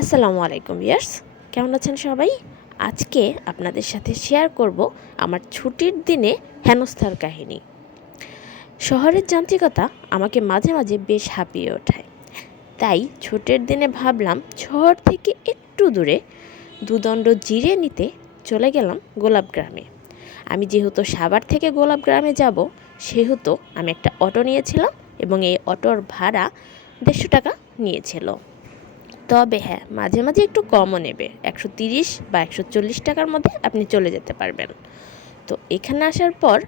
আসসালামু আলাইকুম ভিউয়ার্স, কেমন আছেন সবাই? আজকে আপনাদের সাথে শেয়ার করব আমার ছুটির দিনে হেনস্থার কাহিনী। শহরের যান্ত্রিকতা আমাকে মাঝে মাঝে বেশ হাঁপিয়ে ওঠায়। তাই ছুটির দিনে ভাবলাম শহর থেকে একটু দূরে দুদণ্ড জিরিয়ে নিতে চলে গেলাম গোলাপ গ্রামে। আমি যেহেতু সাভার থেকে গোলাপ গ্রামে যাব, সেহেতু আমি একটা অটো নিয়েছিলাম এবং এই অটোর ভাড়া 150 টাকা নিয়েছিল। তবে হ্যাঁ, মাঝে মাঝে একটু কমও নেবে, 130 বা 140 টাকার মধ্যে আপনি চলে যেতে পারবেন। তো এখানে আসার পর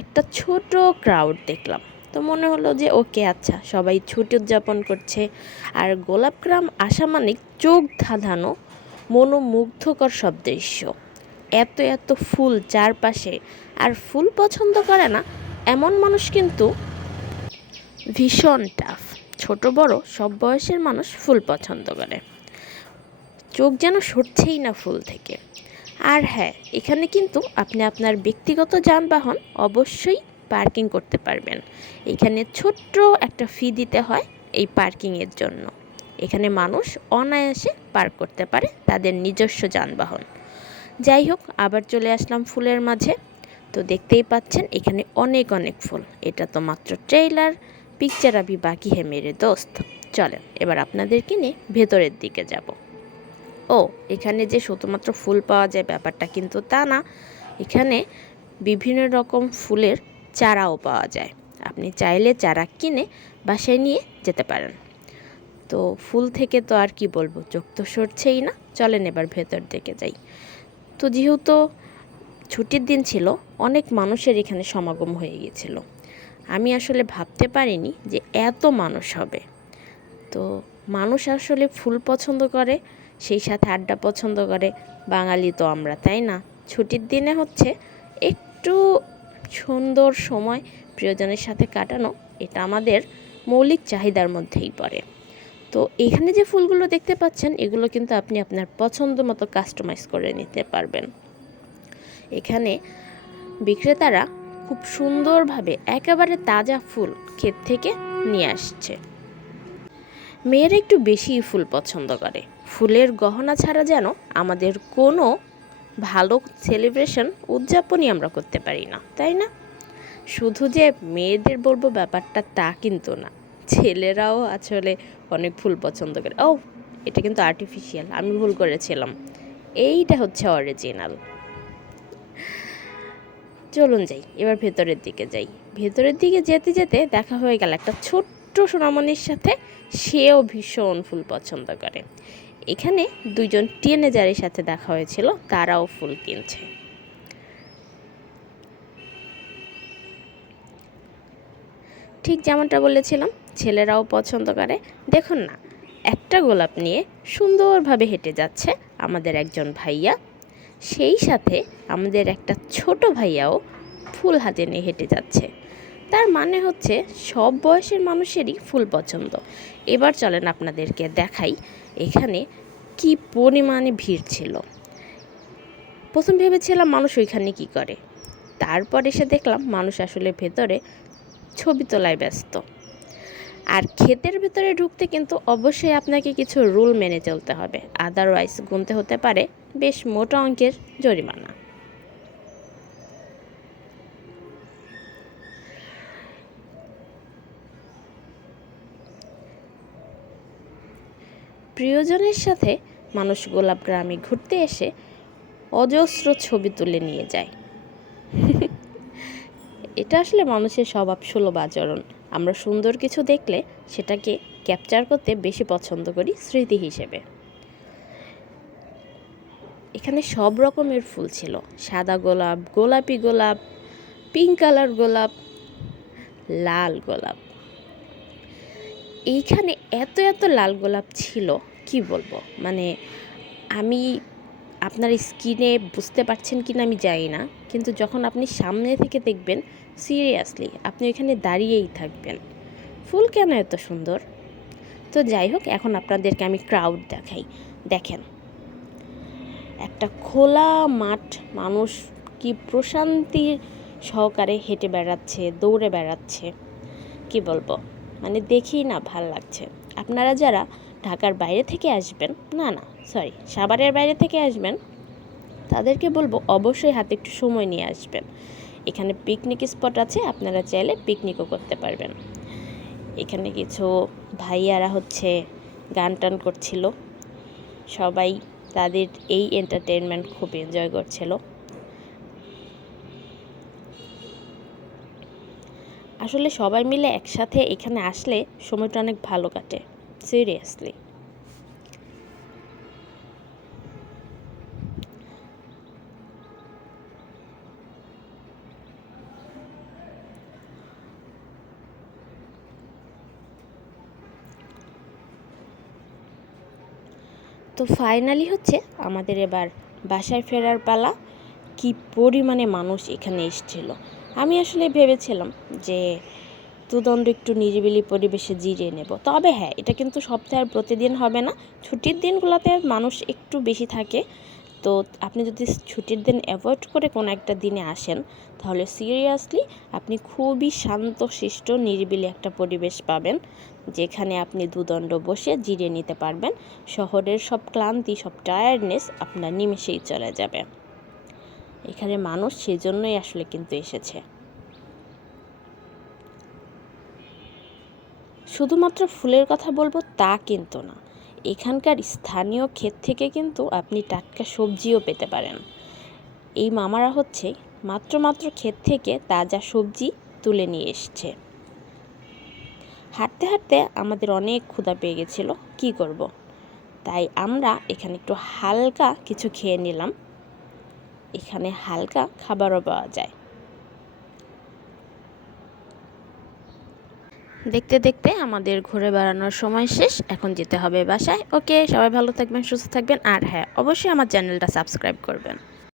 একটা ছোট ক্রাউড দেখলাম। তো মনে হলো যে ওকে, আচ্ছা, সবাই ছুটি উদযাপন করছে। আর গোলাপগ্রাম আসা মানে চোখ ধাঁধানো মনোমুগ্ধকর সব দৃশ্য। এত এত ফুল চারপাশে, আর ফুল পছন্দ করে না এমন মানুষ কিন্তু ভীষণ টাফ। ছোট বড় সব বয়সের মানুষ ফুল পছন্দ করে, চোখ যেন সরছেই না ফুল থেকে। আর হ্যাঁ, এখানে কিন্তু আপনি আপনার ব্যক্তিগত যানবাহন অবশ্যই পার্কিং করতে পারবেন। এখানে ছোট্ট একটা ফি দিতে হয় এই পার্কিংয়ের জন্য। এখানে মানুষ অনায়াসে পার্ক করতে পারে তাদের নিজস্ব যানবাহন। যাই হোক, আবার চলে আসলাম ফুলের মাঝে। তো দেখতেই পাচ্ছেন এখানে অনেক অনেক ফুল। এটা তো মাত্র ট্রেইলার, পিকচার আভি বাকি হে মেরে দোস্ত। চলেন এবার আপনাদেরকে নিয়ে ভেতরের দিকে যাব। ও, এখানে যে শুধুমাত্র ফুল পাওয়া যায় ব্যাপারটা কিন্তু তা না। এখানে বিভিন্ন রকম ফুলের চারাও পাওয়া যায়। আপনি চাইলে চারা কিনে বাসায় নিয়ে যেতে পারেন। তো ফুল থেকে তো আর কি বলবো, চোখ তো সরছেই না। চলেন এবার ভেতর দিকে যাই। তো যেহেতু ছুটির দিন ছিল, অনেক মানুষের এখানে সমাগম হয়ে গিয়েছিল। আমি আসলে ভাবতে পারিনি যে এত মানুষ হবে। তো মানুষ আসলে ফুল পছন্দ করে, সেই সাথে আড্ডা পছন্দ করে। বাঙালি তো আমরা, তাই না? ছুটির দিনে হচ্ছে একটু সুন্দর সময় প্রিয়জনের সাথে কাটানো, এটা আমাদের মৌলিক চাহিদার মধ্যেই পড়ে। তো এখানে যে ফুলগুলো দেখতে পাচ্ছেন, এগুলো কিন্তু আপনি আপনার পছন্দ মতো কাস্টমাইজ করে নিতে পারবেন। এখানে বিক্রেতারা খুব সুন্দরভাবে একেবারে তাজা ফুল ক্ষেত থেকে নিয়ে আসছে। মেয়েরা একটু বেশিই ফুল পছন্দ করে। ফুলের গহনা ছাড়া যেন আমাদের কোনো ভালো সেলিব্রেশন উদযাপনই আমরা করতে পারি না, তাই না? শুধু যে মেয়েদের বলবো ব্যাপারটা তা কিন্তু না, ছেলেরাও আসলে অনেক ফুল পছন্দ করে। ও, এটা কিন্তু আর্টিফিশিয়াল, আমি ভুল করেছিলাম, এইটা হচ্ছে অরিজিনাল। চলুন যাই এবার ভেতরের দিকে যাই। ভেতরের দিকে যেতে যেতে দেখা হয়ে গেল একটা ছোট্ট সোনামণির সাথে। সেও ভীষণ ফুল পছন্দ করে। এখানে দুইজন টিনেজারের সাথে দেখা হয়েছিল, তারাও ফুল কিনছে। ঠিক যেমনটা বলেছিলাম, ছেলেরাও পছন্দ করে। দেখুন না, একটা গোলাপ নিয়ে সুন্দরভাবে হেঁটে যাচ্ছে আমাদের একজন ভাইয়া। সেই সাথে আমাদের একটা ছোট ভাইয়াও ফুল হাতে নিয়ে হেঁটে যাচ্ছে। তার মানে হচ্ছে সব বয়সের মানুষেরই ফুল পছন্দ। এবার চলেন আপনাদেরকে দেখাই এখানে কি পরিমাণে ভিড় ছিল। প্রথম ভেবেছিলাম মানুষ ওইখানে কি করে, তারপর এসে দেখলাম মানুষ আসলে ভেতরে ছবি তোলায় ব্যস্ত। আর ক্ষেতের ভেতরে ঢুকতে কিন্তু অবশ্যই আপনাকে কিছু রুল মেনে চলতে হবে, আদারওয়াইজ গুনতে হতে পারে বেশ মোটা অঙ্কের জরিমানা। প্রিয়জনের সাথে মানুষ গোলাপ গ্রামে ঘুরতে এসে অজস্র ছবি তুলে নিয়ে যায়। এটা আসলে মানুষের স্বভাবসুলভ আচরণ। আমরা সুন্দর কিছু দেখলে সেটাকে ক্যাপচার করতে বেশি পছন্দ করি স্মৃতি হিসেবে। এখানে সব রকমের ফুল ছিল, সাদা গোলাপ, গোলাপি গোলাপ, পিঙ্ক কালার গোলাপ, লাল গোলাপ। এইখানে এত এত লাল গোলাপ ছিল, কি বলবো, মানে আমি আপনার স্কিনে বুঝতে পারছেন কি না আমি জানি না, কিন্তু যখন আপনি সামনে থেকে দেখবেন, সিরিয়াসলি আপনি ওইখানে দাঁড়িয়েই থাকবেন, ফুল কেন এত সুন্দর। তো যাই হোক, এখন আপনাদেরকে আমি ক্রাউড দেখাই। দেখেন, একটা খোলা মাঠ, মানুষ কি প্রশান্তির সহকারে হেঁটে বেড়াচ্ছে, দৌড়ে বেড়াচ্ছে, কি বলবো, মানে দেখেই না ভাল লাগছে। আপনারা যারা ঢাকার বাইরে থেকে আসবেন, সাভারের বাইরে থেকে আসবেন, তাদেরকে বলবো অবশ্যই হাতে একটু সময় নিয়ে আসবেন। এখানে পিকনিক স্পট আছে, আপনারা চাইলে পিকনিকও করতে পারবেন। এখানে কিছু ভাইয়ারা গান টান করছিল, সবাই তাদের এই এন্টারটেনমেন্ট খুব এনজয় করছিল। আসলে সবাই মিলে একসাথে এখানে আসলে সময়টা অনেক ভালো কাটে, সিরিয়াসলি। তো ফাইনালি আমাদের এবার বাসায় ফেরার পালা। কি পরিমাণে মানুষ এখানে এসেছিল! আমি আসলে ভেবেছিলাম যে দুদণ্ড একটু নিরিবিলি পরিবেশে জিরিয়ে নেব, তবে হ্যাঁ, এটা কিন্তু সপ্তাহের প্রতিদিন হবে না, ছুটির দিনগুলোতে মানুষ একটু বেশি থাকে। তো আপনি যদি ছুটির দিন অ্যাভয়েড করে কোনো একটা দিনে আসেন, তাহলে সিরিয়াসলি আপনি খুবই শান্তশিষ্ট নিরিবিলি একটা পরিবেশ পাবেন, যেখানে আপনি দুদণ্ড বসে জিরিয়ে নিতে পারবেন। শহরের সব ক্লান্তি, সব টায়ার্ডনেস আপনার নিমেষেই চলে যাবে। এখানে মানুষ সেজন্যই আসলে কিন্তু এসেছে। শুধুমাত্র ফুলের কথা বলবো তা কিন্তু না, এখানকার স্থানীয় ক্ষেত থেকে কিন্তু আপনি টাটকা সবজিও পেতে পারেন। এই মামারা মাত্র ক্ষেত থেকে তাজা সবজি তুলে নিয়ে এসছে। হাঁটতে হাঁটতে আমাদের অনেক ক্ষুধা পেয়ে গেছিলো, কি করব, তাই আমরা এখানে একটু হালকা কিছু খেয়ে নিলাম। এখানে হালকা খাবারও পাওয়া যায়। দেখতে দেখতে আমাদের ঘুরে বেড়ানোর সময় শেষ, এখন যেতে হবে বাসায়। ওকে, সবাই ভালো থাকবেন, সুস্থ থাকবেন, আর হ্যাঁ, অবশ্যই আমার চ্যানেলটা সাবস্ক্রাইব করবেন।